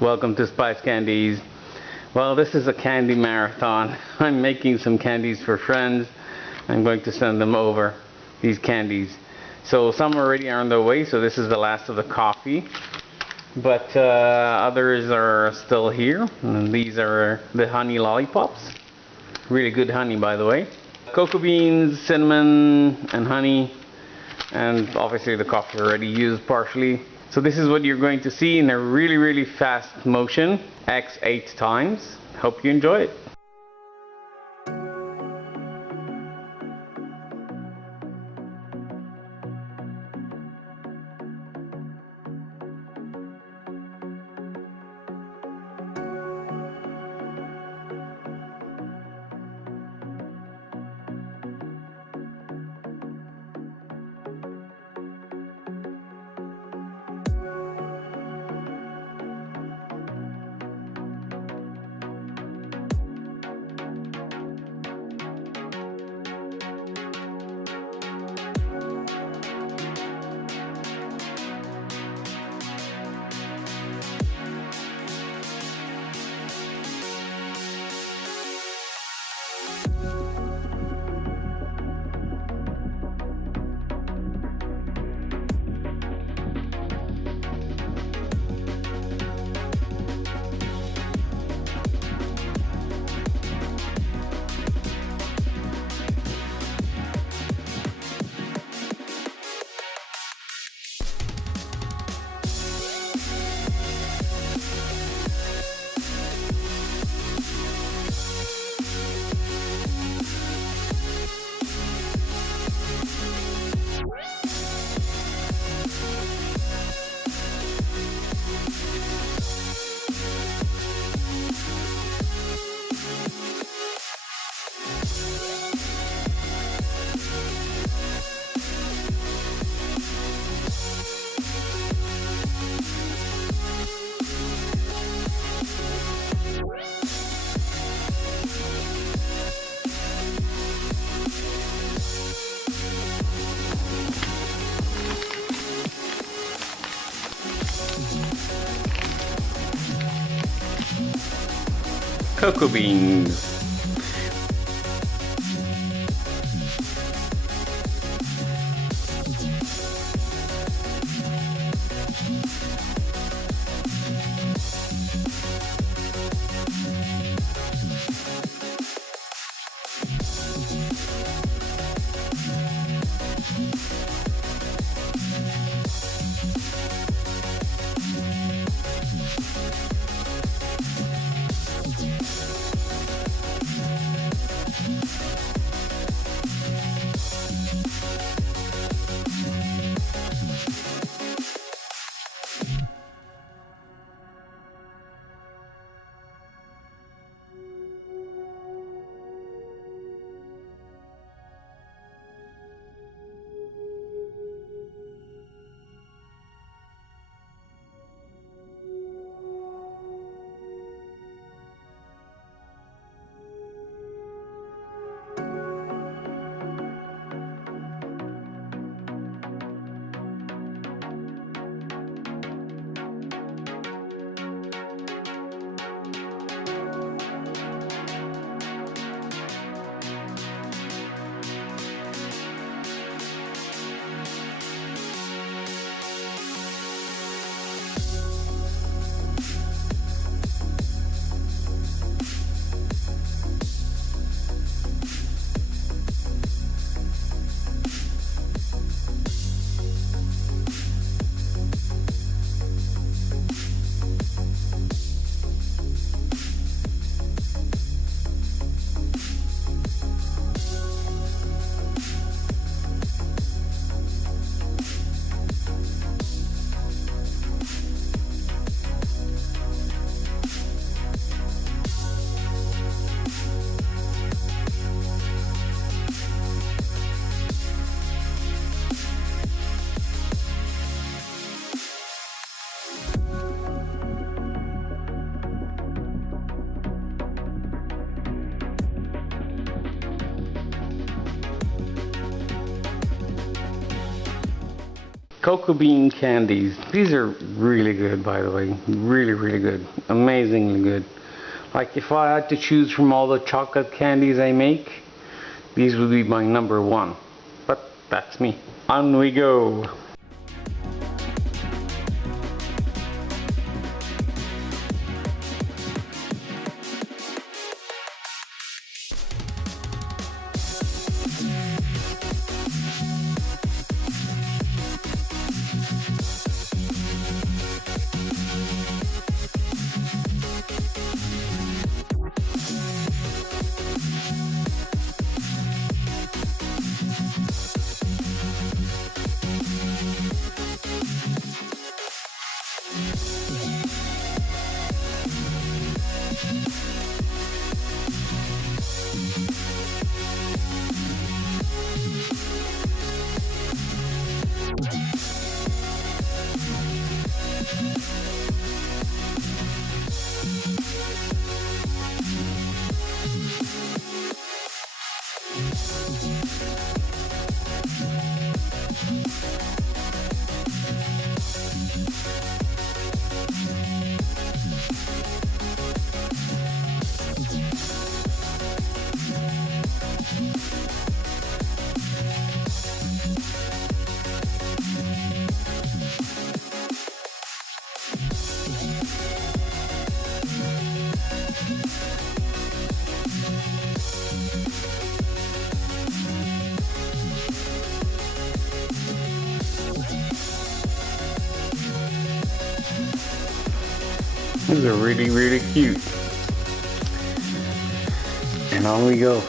Welcome to SpiceCandies. Well, this is a candy marathon. I'm making some candies for friends. I'm going to send them over these candies. So some already are on their way, so this is the last of the coffee. But others are still here. And these are the honey lollipops. Really good honey, by the way. Cocoa beans, cinnamon, and honey. And obviously the coffee already used partially. So this is what you're going to see in a really fast motion, x 8 times. Hope you enjoy it. Cocoa beans. cocoa bean candies. These are really good, by the way. Really good. Amazingly good. Like if I had to choose from all the chocolate candies I make, these would be my number one. But that's me. On we go. These are really cute. And on we go.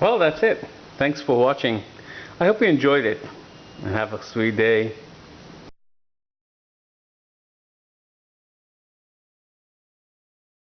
Well, that's it. Thanks for watching. I hope you enjoyed it. And have a sweet day.